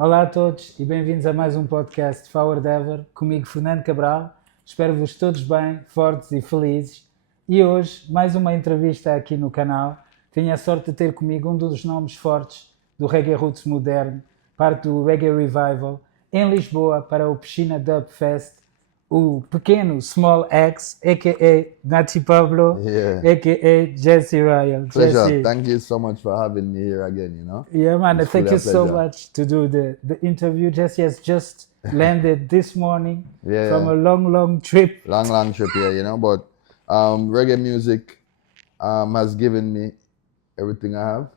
Olá a todos e bem-vindos a mais um podcast de Forward Ever, comigo Fernando Cabral. Espero-vos todos bem, fortes e felizes. E hoje, mais uma entrevista aqui no canal. Tenho a sorte de ter comigo um dos nomes fortes do Reggae Roots moderno, parte do Reggae Revival, em Lisboa para o Piscina Dub Fest, o pequeno Small X, a.k.a. Nati Pablo, a.k.a. Jesse Ryle. Pleasure. Jesse. Thank you so much for having me here again, you know. Yeah, man, It's thank truly you a so pleasure. much to do the interview. Jesse has just landed this morning Yeah, from a long trip. long trip here, you know. But reggae music has given me everything I have,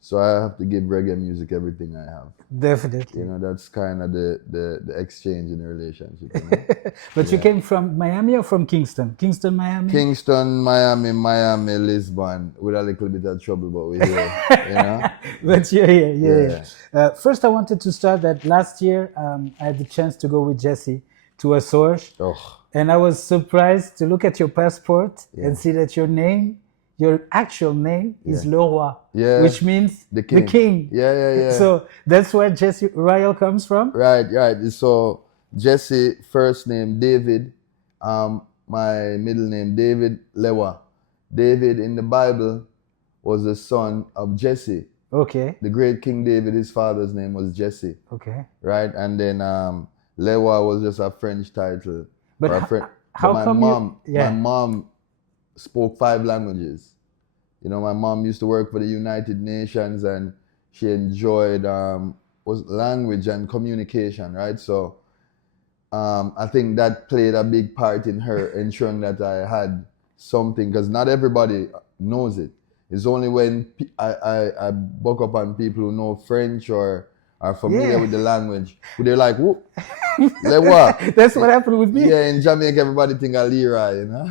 so I have to give reggae music everything I have. Definitely. You know, that's kind of the exchange in a relationship. You know? But you came from Miami or from Kingston? Kingston, Miami? Kingston, Miami, Lisbon, with a little bit of trouble, but we're here, you know. But you're here, yeah. First, I wanted to start that last year I had the chance to go with Jesse to Açores. Oh, And I was surprised to look at your passport and see that your actual name is Leroy, which means the king. Yeah. So that's where Jesse Ryle comes from? Right. So Jesse, first name David, my middle name David Lewa. David in the Bible was the son of Jesse. Okay. The great King David, his father's name was Jesse. Okay. Right, and then Lewa was just a French title. But how my come my mom spoke 5 languages. You know, my mom used to work for the United Nations, and she enjoyed was language and communication, right? So I think that played a big part in her ensuring that I had something, because not everybody knows it. It's only when I buck up on people who know French or are familiar with the language, they're like, whoop, like what? That's what happened with me. Yeah, in Jamaica, everybody think of Leroy, you know?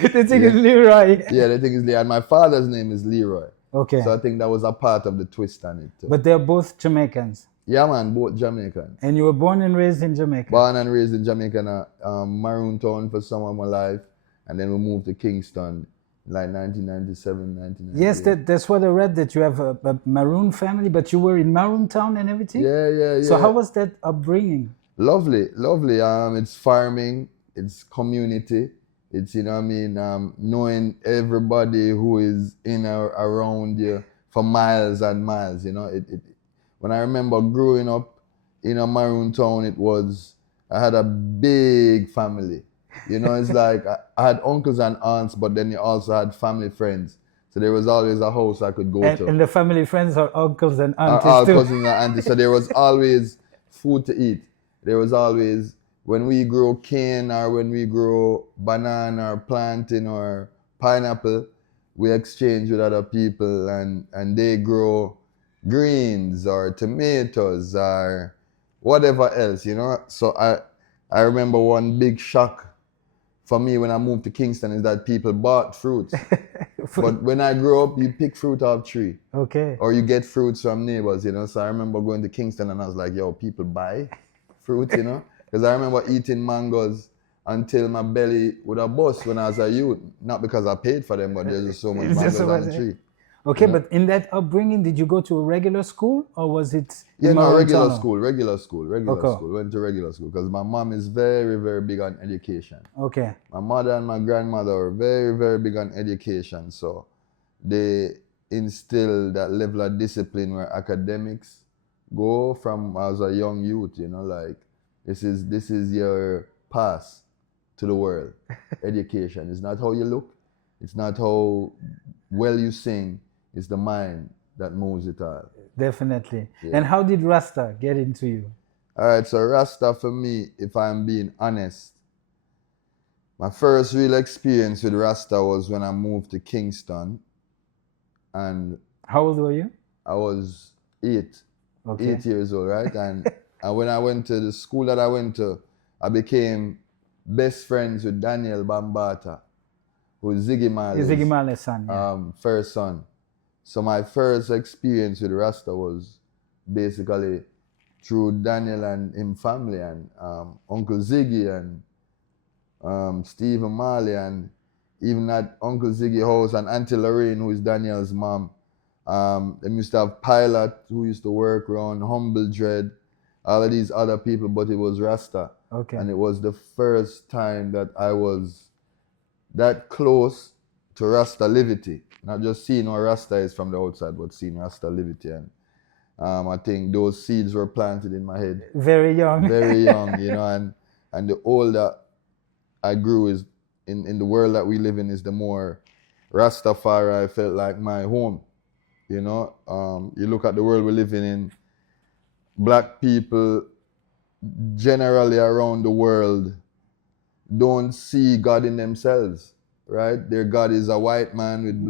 They think it's Leroy. Yeah, they think it's Leroy. And my father's name is Leroy. Okay. So I think that was a part of the twist on it too. But they're both Jamaicans. Yeah, man, both Jamaicans. And you were born and raised in Jamaica? Born and raised in Jamaica, in Maroon Town for some of my life. And then we moved to Kingston like 1997, 1998. Yes, that's what I read, that you have a Maroon family, but you were in Maroon Town and everything? Yeah. So how was that upbringing? Lovely. It's farming, it's community. It's, you know what I mean, knowing everybody who is in or around you for miles and miles, you know. When I remember growing up in a Maroon Town, I had a big family. You know, it's like I had uncles and aunts, but then you also had family friends. So there was always a house I could go to. And the family friends are uncles and aunties all too. cousins and aunties. So there was always food to eat. There was always, when we grow cane or when we grow banana or plantain or pineapple, we exchange with other people, and they grow greens or tomatoes or whatever else, you know. So I remember one big shock for me when I moved to Kingston is that people bought fruits. But when I grew up, you pick fruit off tree. Okay. Or you get fruits from neighbors, you know. So I remember going to Kingston and I was like, yo, people buy fruit, you know. Because I remember eating mangoes until my belly would have bust when I was a youth. Not because I paid for them, but there's just so much mangoes on the tree. Okay, you know? But in that upbringing, did you go to a regular school or was it? Regular school. Went to regular school because my mom is very, very big on education. Okay. My mother and my grandmother were very, very big on education. So they instilled that level of discipline where academics go from as a young youth, you know, like this is your pass to the world. Education. It's not how you look. It's not how well you sing. It's the mind that moves it all. Definitely. Yeah. And how did Rasta get into you? All right, so Rasta for me, if I'm being honest, my first real experience with Rasta was when I moved to Kingston. And how old were you? I was 8. Okay. 8 years old, right? And when I went to the school that I went to, I became best friends with Daniel Bambata, who's Ziggy Marley's son. Yeah. First son. So my first experience with Rasta was basically through Daniel and his family and Uncle Ziggy and Stephen Marley, and even at Uncle Ziggy house and Auntie Lorraine, who is Daniel's mom, They used to have Pilot, who used to work around Humble Dread, all of these other people, but it was Rasta. Okay. And it was the first time that I was that close to Rasta livity. Not just seeing what Rasta is from the outside, but seeing Rasta livity. And I think those seeds were planted in my head. Very young. Very young, you know, and the older I grew is in the world that we live in is the more Rastafari felt like my home. You know, you look at the world we're living in, black people generally around the world don't see God in themselves, right? Their God is a white man with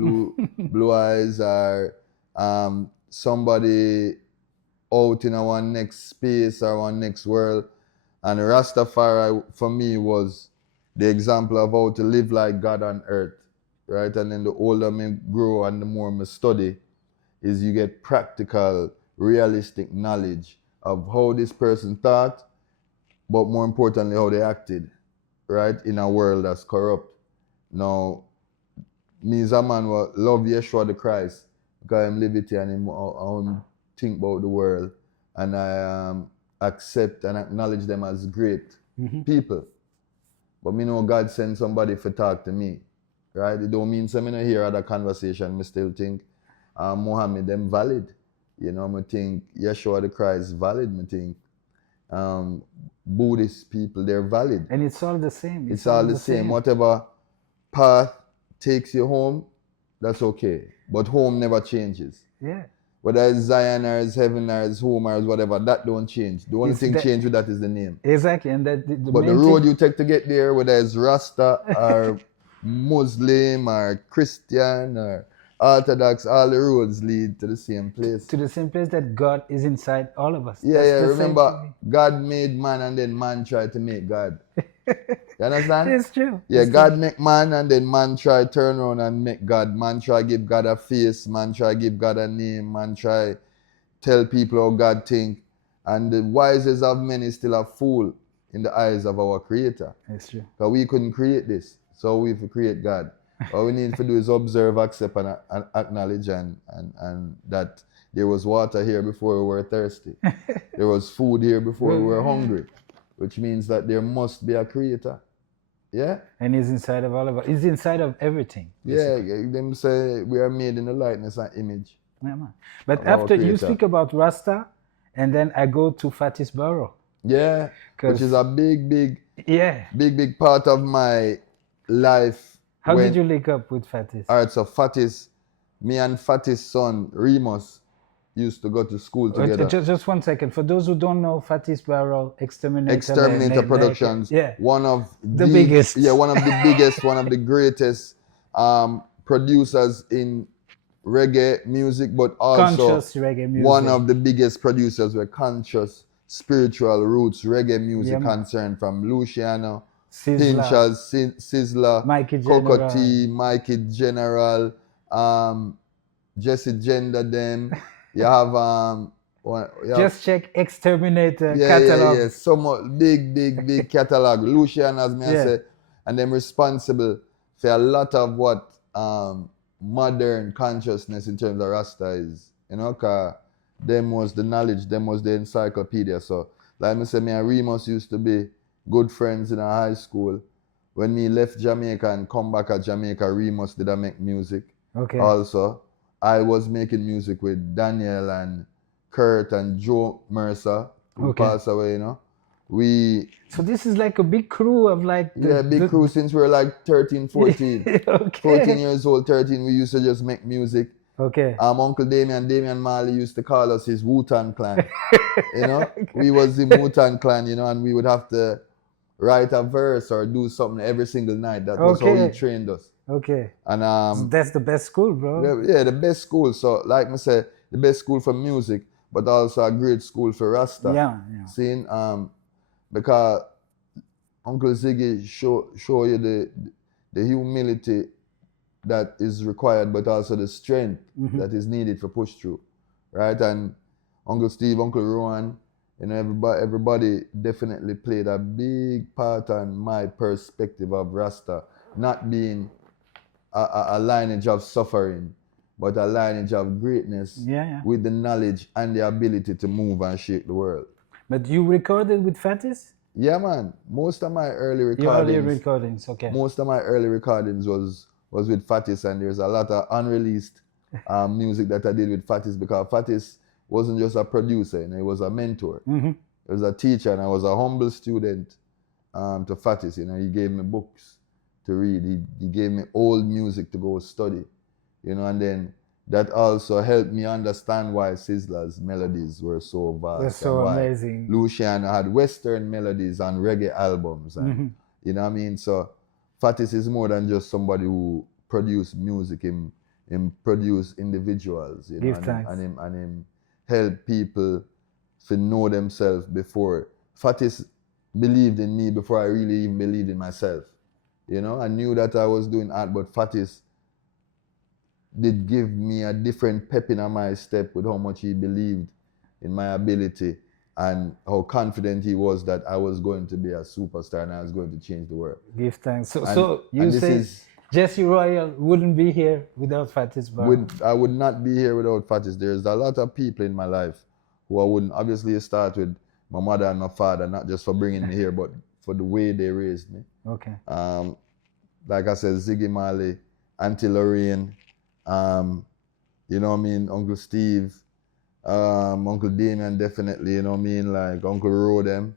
blue eyes, or somebody out in our next space or our next world. And Rastafari for me was the example of how to live like God on earth, right? And then the older I grow and the more I study, is you get practical, realistic knowledge of how this person thought, but more importantly, how they acted, right? In a world that's corrupt. Now, me as a man will love Yeshua the Christ, because I'm liberty and I don't think about the world, and I accept and acknowledge them as great people. But me know God sent somebody to talk to me, right? It don't mean some hear other conversation, me still think Muhammad them valid. You know, I think Yeshua the Christ valid, I think Buddhist people, they're valid. And it's all the same. It's all the same. Whatever path takes you home, that's okay. But home never changes. Yeah. Whether it's Zion or it's heaven or it's home or it's whatever, that don't change. The only thing change with that is the name. Exactly. And that but the road you take to get there, whether it's Rasta or Muslim or Christian or Orthodox, all the roads lead to the same place. To the same place that God is inside all of us. Yeah, yeah. Remember, God made man and then man tried to make God. You understand? It's true. Yeah, it's God true. make man and then man try turn around and make God. Man try give God a face, man try give God a name, man try tell people how God think. And the wisest of men is still a fool in the eyes of our Creator. It's true. Because we couldn't create this, so we have to create God. All we need to do is observe, accept, and acknowledge and that there was water here before we were thirsty. There was food here before we were hungry, which means that there must be a Creator. Yeah? And He's inside of all of us. He's inside of everything. Basically. Yeah, them say we are made in the likeness and image. Yeah, man. But after you speak about Rasta, and then I go to Fatis Barrow. Yeah, which is a big part of my life. How did you link up with Fatis? All right, so Fatis, me and Fatis' son, Remus, used to go to school together. Just 1 second. For those who don't know, Fatis Barrow, Exterminator Productions, one of the biggest. Yeah, one of the biggest, one of the greatest producers in reggae music, but also conscious reggae music. One of the biggest producers with conscious, spiritual roots, reggae music concerned, from Luciano, Pinchers, Sizzler, Coco T, Mikey General, Jesse Gender them. You have just check Exterminator catalog. Yeah. So much big catalog. Luciano, as me I say, and them responsible for a lot of what modern consciousness in terms of Rasta is. You know, cause them was the knowledge, them was the encyclopedia. So like I say, me and Remus used to be good friends in high school. When me left Jamaica and come back at Jamaica, Remus did I make music. Okay. Also, I was making music with Daniel and Kurt and Joe Mercer, who passed away, you know. So this is like a big crew of like... big crew since we were like 13, 14. 14 years old, 13, we used to just make music. Okay. Uncle Damien Marley used to call us his Wu-Tang Clan. You know, we was the Wu-Tang Clan, you know, and we would have to write a verse or do something every single night. That was how he trained us. Okay. And so that's the best school, bro. Yeah, the best school. So like I said, the best school for music, but also a great school for Rasta. Yeah. Seeing, because Uncle Ziggy show you the humility that is required, but also the strength that is needed for push through, right? And Uncle Steve, Uncle Rowan, you know, everybody definitely played a big part on my perspective of Rasta not being a lineage of suffering, but a lineage of greatness with the knowledge and the ability to move and shake the world. But you recorded with Fatis? Yeah, man. Most of my early recordings, okay. Most of my early recordings was with Fatis, and there's a lot of unreleased music that I did with Fatis, because Fatis wasn't just a producer, he was a mentor. Mm-hmm. He was a teacher, and I was a humble student to Fatis. He gave me books to read. He gave me old music to go study. And then that also helped me understand why Sizzla's melodies were so vast. They're so amazing. Luciano had Western melodies on reggae albums. And, you know what I mean? So Fatis is more than just somebody who produced music. Him produce individuals, and him help people to know themselves before. Fatis believed in me before I really even believed in myself. I knew that I was doing art, but Fatis did give me a different pep in my step with how much he believed in my ability and how confident he was that I was going to be a superstar and I was going to change the world. Give thanks. So you say Jesse Royal wouldn't be here without Fatis Bar? I would not be here without Fatis. There's a lot of people in my life who I wouldn't obviously start with my mother and my father, not just for bringing me here, but for the way they raised me. Okay. Like I said, Ziggy Marley, Auntie Lorraine, you know what I mean, Uncle Steve, Uncle Damien, definitely, you know what I mean, like Uncle Rodem,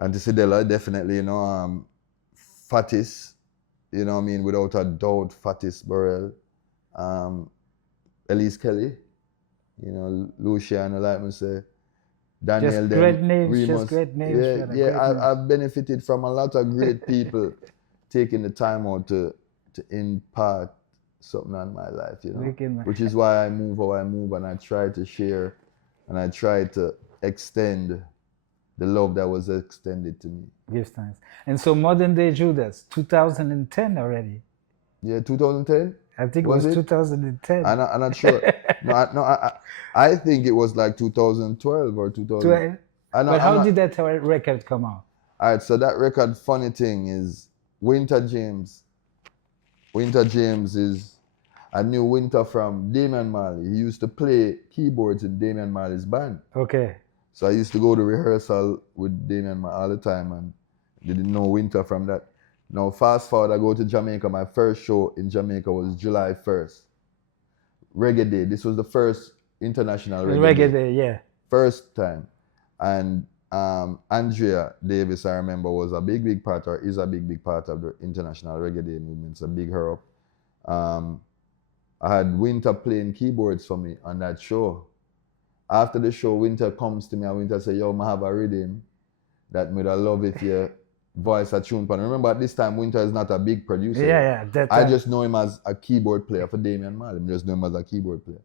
Auntie Sidella, definitely, Fatis, you know what I mean, without a doubt, Fatis Burrell, Elise Kelly, Luciano, like me say, Daniel. Just great names. I've benefited from a lot of great people taking the time out to impart something on my life, which is why I move how I move, and I try to share and I try to extend the love that was extended to me. Give thanks. And so Modern Day Judas, 2010 already. Yeah, 2010? I think it was 2010. I'm not sure. I think it was like 2012 or 2012. But how did that record come out? All right, so that record, funny thing is, Winter James is, I knew Winter from Damian Marley. He used to play keyboards in Damian Marley's band. Okay. So I used to go to rehearsal with Damian Marley all the time, and didn't know Winter from that. Now fast forward, I go to Jamaica. My first show in Jamaica was July 1st. Reggae Day. This was the first international Reggae Day, yeah. First time. And Andrea Davis, I remember, was a big part, or is a big part of the international Reggae Day movement. So big her up. I had Winter playing keyboards for me on that show. After the show, Winter comes to me and Winter say, yo, I have a rhythm that me I love if you voice a tune. But remember, at this time, Winter is not a big producer. Yeah. I just know him as a keyboard player for Damian Marley. I just know him as a keyboard player.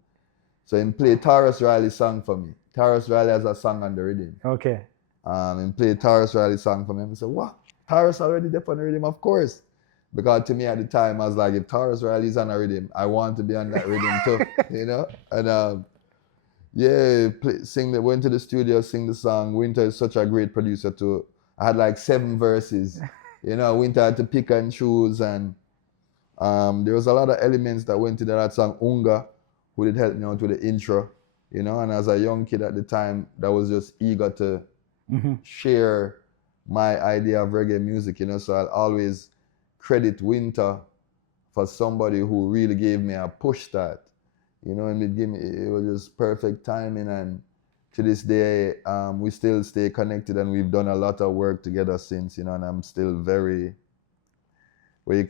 So he played Taurus Riley's song for me. Taurus Riley has a song on the rhythm. Okay. He played Taurus Riley's song for me. I said, what? Taurus already there on the rhythm? Of course. Because to me at the time, I was like, if Taurus Riley's on a rhythm, I want to be on that rhythm too, And went to the studio, sing the song. Winter is such a great producer too. I had like 7 verses. Winter had to pick and choose, and there was a lot of elements that went into that song. Unga, who did help me out with the intro, and as a young kid at the time, that was just eager to share my idea of reggae music, so I'll always credit Winter for somebody who really gave me a push start, and it was just perfect timing, and to this day, we still stay connected, and we've done a lot of work together since, and I'm still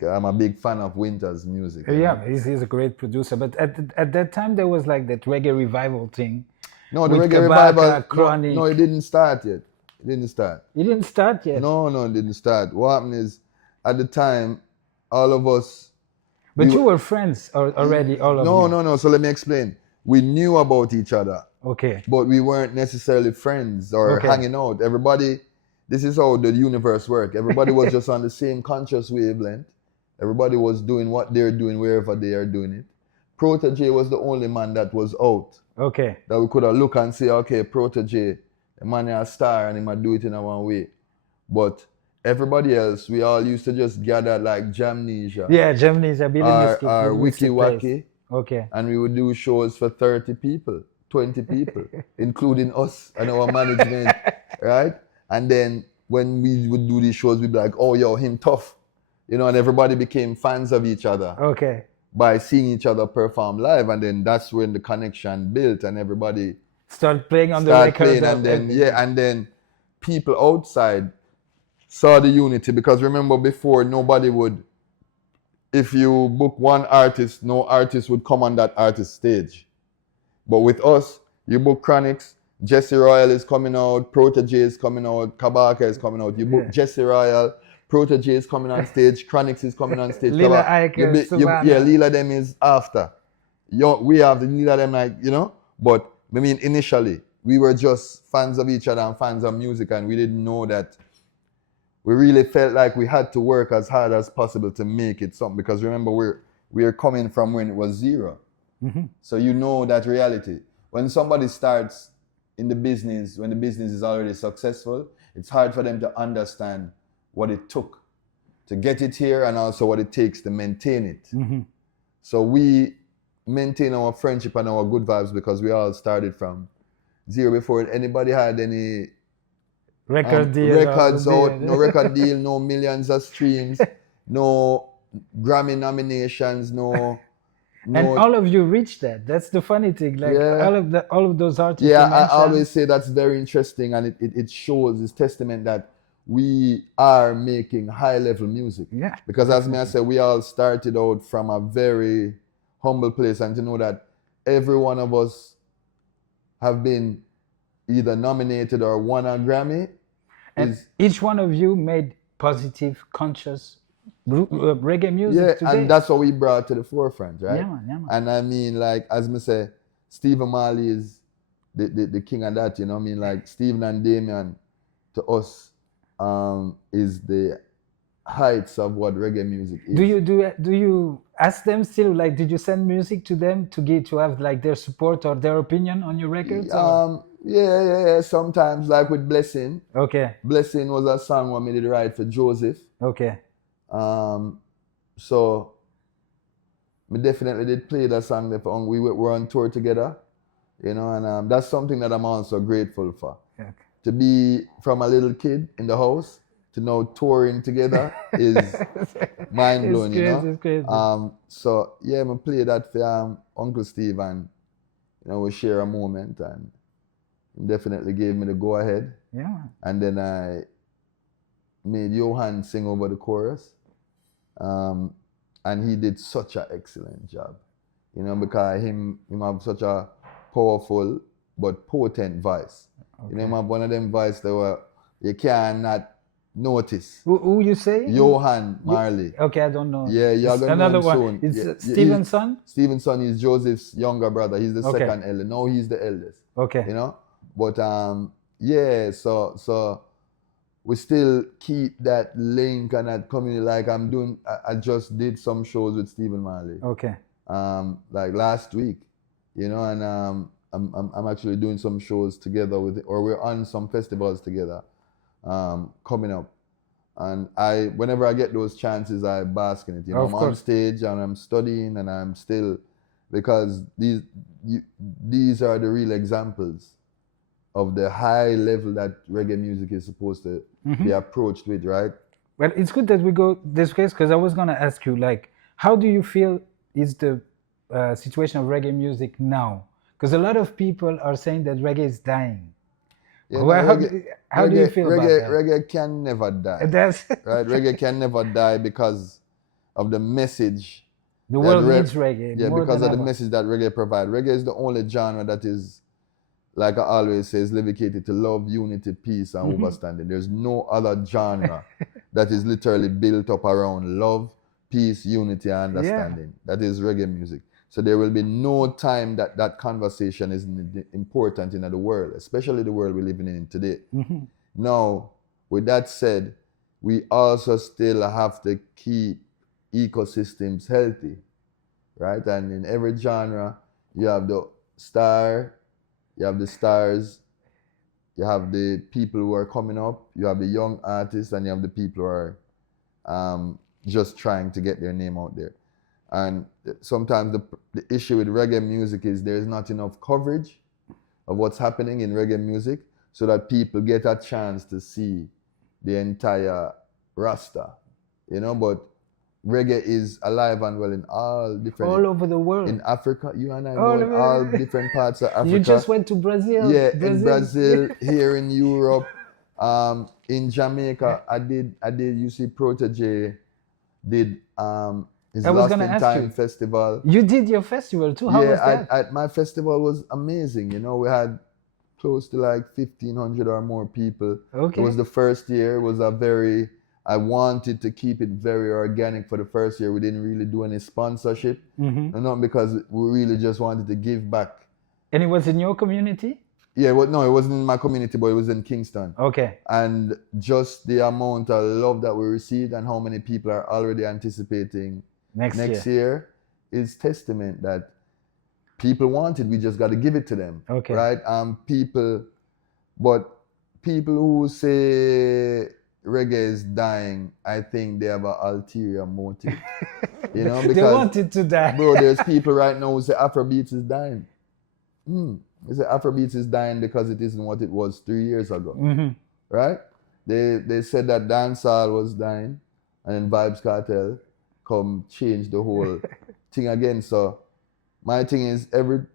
I'm a big fan of Winter's music. Yeah, he's a great producer, but at that time there was like that reggae revival thing. No, the reggae revival, no, it didn't start yet. It didn't start. It didn't start yet? No, it didn't start. What happened is, at the time, all of us... But you were friends already, all of you? No, so let me explain. We knew about each other. Okay. But we weren't necessarily friends or hanging out. Everybody, this is how the universe works. Everybody was just on the same conscious wavelength. Everybody was doing what they're doing wherever they are doing it. Protege was the only man that was out. Okay. That we could have looked and say, okay, Protege, the man is a star and he might do it in a one way. But everybody else, we all used to just gather like Jamnesia. Yeah, Jamnesia. Or Wiki Waki. Okay. And we would do shows for 30 people, 20 people, including us and our management, right? And then when we would do these shows, we'd be like, oh, yo, him tough. You know, and everybody became fans of each other. Okay. By seeing each other perform live. And then that's when the connection built and everybody Start playing on the records. And then people outside saw the unity, because remember before, nobody would, if you book one artist, no artist would come on that artist stage. But with us, you book Chronics, Jesse Royal is coming out, Protege is coming out, Kabaka is coming out. You book Jesse Royal, Protege is coming on stage, Chronics is coming on stage. Lila Iker, Lila them is after. We have the Lila them, like, you know, but I mean, initially, we were just fans of each other and fans of music, and we didn't know that we really felt like we had to work as hard as possible to make it something, because remember, we're coming from when it was zero. Mm-hmm. So you know that reality. When somebody starts in the business, when the business is already successful, it's hard for them to understand what it took to get it here and also what it takes to maintain it. Mm-hmm. So we maintain our friendship and our good vibes because we all started from zero before anybody had any records out, no record deal, no millions of streams, no Grammy nominations, no. And all of you reached that. That's the funny thing. Like all of those artists. Yeah, I always say that's very interesting, and it shows, it's testament that we are making high level music. Yeah. Because as I said, we all started out from a very humble place, and to know that every one of us have been either nominated or won a Grammy. And each one of you made positive, conscious reggae music today. And that's what we brought to the forefront, right? Yeah, man. And I mean, like, as me say, Stephen Marley is the king of that, you know what I mean? Like, Stephen and Damien, to us, is the heights of what reggae music is. Do you ask them still, like, did you send music to them to have like their support or their opinion on your records? Yeah. Sometimes, like with Blessing. Okay. Blessing was a song what me did write for Joseph. Okay. So we definitely did play that song there for, we were on tour together, you know, and that's something that I'm also grateful for. Okay. To be from a little kid in the house to now touring together is mind blowing, you know. It's crazy. So yeah, I play that for Uncle Steve, and you know, we share a moment, and he definitely gave me the go ahead. Yeah. And then I made Johan sing over the chorus, and he did such an excellent job, you know, because him have such a powerful but potent voice. Okay. You know, him have one of them voice that you cannot notice. Who you say? Johan Marley. Okay, I don't know. Yeah, you're gonna another know him one. soon. It's Stephen's son? Stephen's son is Joseph's younger brother. He's the second eldest. No, he's the eldest. Okay. You know? But yeah, so we still keep that link and that community. Like I just did some shows with Stephen Marley. Okay. Like last week, you know, and I'm actually doing some shows together we're on some festivals together, coming up. And whenever I get those chances, I bask in it. You know, I'm on stage and I'm studying, and I'm still, because these are the real examples of the high level that reggae music is supposed to be approached with, right? Well, it's good that we go this case, because I was going to ask you, like, how do you feel is the situation of reggae music now? Because a lot of people are saying that reggae is dying. Yeah, how do you feel about that? Reggae can never die. Right? Reggae can never die because of the message. The world needs reggae. Yeah, because of the message that reggae provides. Reggae is the only genre that is, like I always say, is dedicated to love, unity, peace, and understanding. There's no other genre that is literally built up around love, peace, unity, and understanding. Yeah. That is reggae music. So there will be no time that conversation is important in the world, especially the world we're living in today. Now, with that said, we also still have to keep ecosystems healthy, right? And in every genre, you have the star, you have the stars, you have the people who are coming up, you have the young artists, and you have the people who are just trying to get their name out there. And sometimes the issue with reggae music is there's not enough coverage of what's happening in reggae music so that people get a chance to see the entire Rasta, you know, but reggae is alive and well in all different... All over the world. In Africa, you and I know in all different parts of Africa. You just went to Brazil. Yeah, in Brazil, here in Europe, in Jamaica, I did, you see, Protege did his Lost in Time festival. You did your festival too? How was that? My festival was amazing, you know, we had close to like 1,500 or more people. Okay. It was the first year, it was I wanted to keep it very organic for the first year. We didn't really do any sponsorship, not because we really just wanted to give back. And it was in your community? Yeah, well, no, it wasn't in my community, but it was in Kingston. Okay. And just the amount of love that we received and how many people are already anticipating next year is testament that people want it. We just got to give it to them. Okay. Right? People who say reggae is dying, I think they have an ulterior motive. You know, because they want it to die. Bro, there's people right now who say Afrobeats is dying. They say Afrobeats is dying because it isn't what it was 3 years ago. Right? They said that dancehall was dying, and then Vibes Cartel come change the whole thing again. So my thing is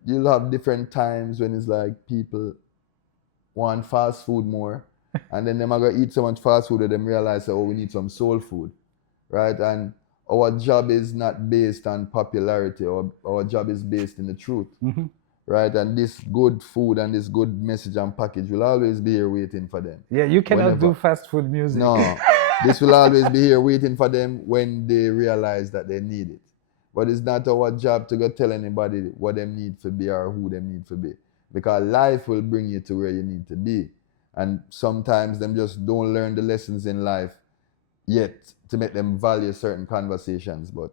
you'll have different times when it's like people want fast food more. And then them are going to eat so much fast food that them realize that, we need some soul food, right? And our job is not based on popularity. Our job is based in the truth, right? And this good food and this good message and package will always be here waiting for them. Yeah, you cannot do fast food music. No, this will always be here waiting for them when they realize that they need it. But it's not our job to go tell anybody what they need to be or who they need to be. Because life will bring you to where you need to be. And sometimes them just don't learn the lessons in life yet to make them value certain conversations. But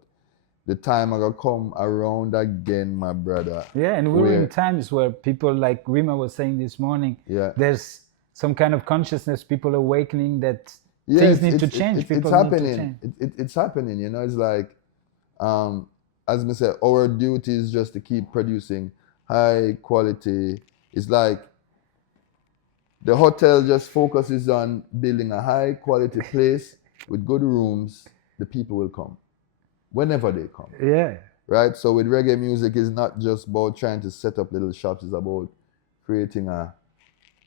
the time are going to come around again, my brother. Yeah, and we're in times where people, like Rima was saying this morning, there's some kind of consciousness, people awakening that things need to change. It's happening. It's happening, you know. It's like, as I said, our duty is just to keep producing high quality. It's like, the hotel just focuses on building a high quality place with good rooms. The people will come whenever they come. Yeah. Right? So with reggae music, it's not just about trying to set up little shops. It's about creating a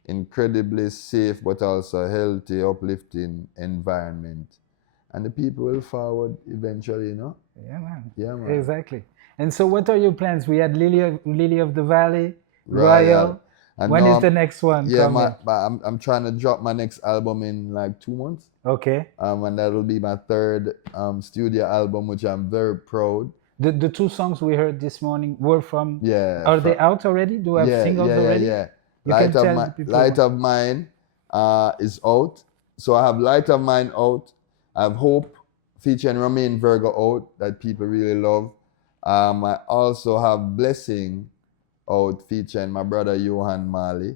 incredibly safe but also healthy, uplifting environment. And the people will forward eventually, you know? Yeah, man. Yeah, man. Exactly. And so what are your plans? We had Lily of the Valley, Royal. And when is the next one? Yeah, I'm trying to drop my next album in like 2 months. Okay. And that will be my third studio album, which I'm very proud. The 2 songs we heard this morning were from... Yeah. Are they out already? Do we have singles already? Yeah. Light of Mine is out. So I have Light of Mine out. I have Hope featuring Romain Virgo out that people really love. I also have Blessing out featuring my brother Johan Marley,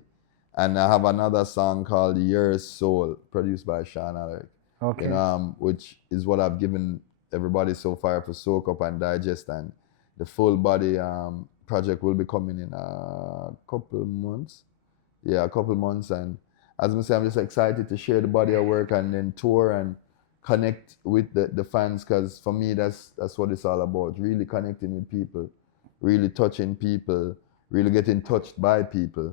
and I have another song called Your Soul produced by Sean Alec. Okay. You know, which is what I've given everybody so far to soak up and digest, and the full body project will be coming in a couple months. Yeah, a couple months, and as I say, I'm just excited to share the body of work and then tour and connect with the fans, because for me that's what it's all about, really connecting with people, really touching people, really getting touched by people.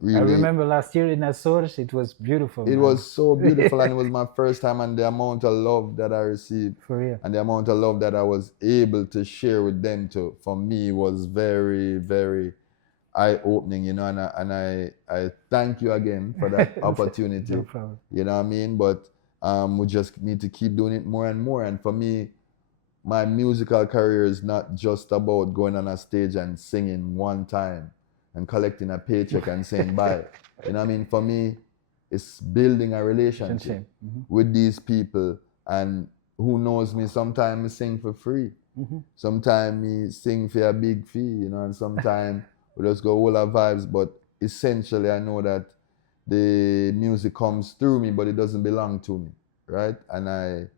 Really, I remember last year in Azores, it was beautiful. It was so beautiful, and it was my first time, and the amount of love that I received, for real, and the amount of love that I was able to share with them for me was very, very eye-opening, you know, and I thank you again for that opportunity. No problem. You know what I mean? But we just need to keep doing it more and more. And for me, my musical career is not just about going on a stage and singing one time and collecting a paycheck and saying bye. You know what I mean? For me, it's building a relationship with these people. And who knows me, sometimes I sing for free. Sometimes me sing for a big fee, you know, and sometimes we just go all our vibes. But essentially, I know that the music comes through me, but it doesn't belong to me, right? And I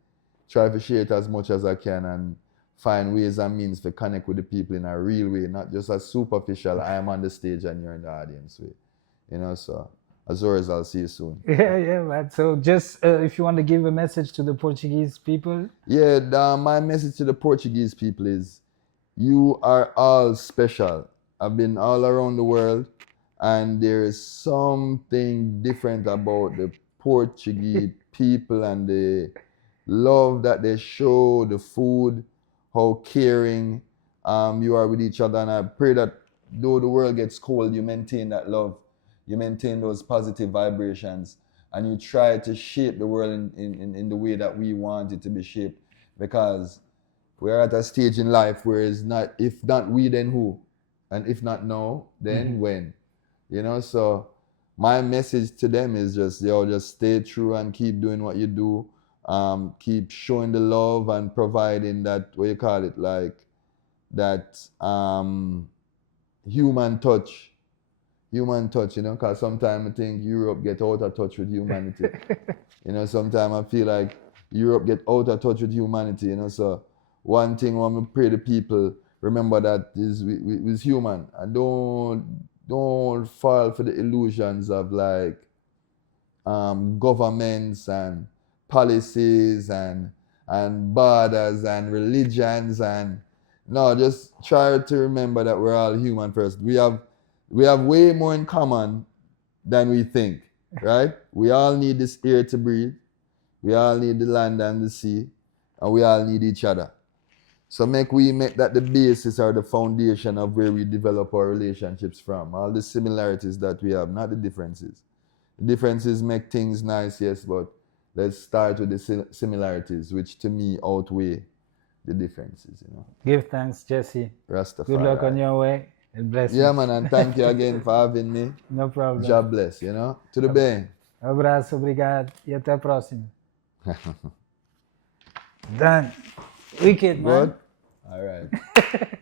try to share it as much as I can. And find ways and means to connect with the people in a real way, not just a superficial, I am on the stage and you're in the audience way. You know, so as always, I'll see you soon. Yeah, man. So just if you want to give a message to the Portuguese people. Yeah, my message to the Portuguese people is you are all special. I've been all around the world and there is something different about the Portuguese people and the love that they show, the food, how caring you are with each other. And I pray that though the world gets cold, you maintain that love. You maintain those positive vibrations and you try to shape the world in the way that we want it to be shaped, because we're at a stage in life where it's not, if not we, then who? And if not now, then when? You know, so my message to them is just, just stay true and keep doing what you do. Keep showing the love and providing that, what you call it, like that human touch, you know, because sometimes I think Europe get out of touch with humanity. You know, sometimes I feel like Europe get out of touch with humanity, you know, so one thing when we pray to people, remember that is we human, and don't fall for the illusions of like governments and policies and borders and religions, and no, just try to remember that we're all human first. We have way more in common than we think, right? We all need this air to breathe. We all need the land and the sea, and we all need each other. So make that the basis or the foundation of where we develop our relationships from. All the similarities that we have, not the differences. The differences make things nice, yes, but let's start with the similarities, which to me outweigh the differences, you know. Give thanks, Jesse. Rasta. Good luck on your way. And bless Yeah, you. man, and thank you again for having me. No problem. God bless, you know. Tudo bem. Abraço, obrigado e até a próxima. Done. Wicked, man. Good? All right.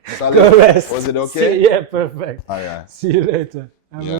Salute. Was it okay? Yeah, perfect. All right. See you later. Yeah.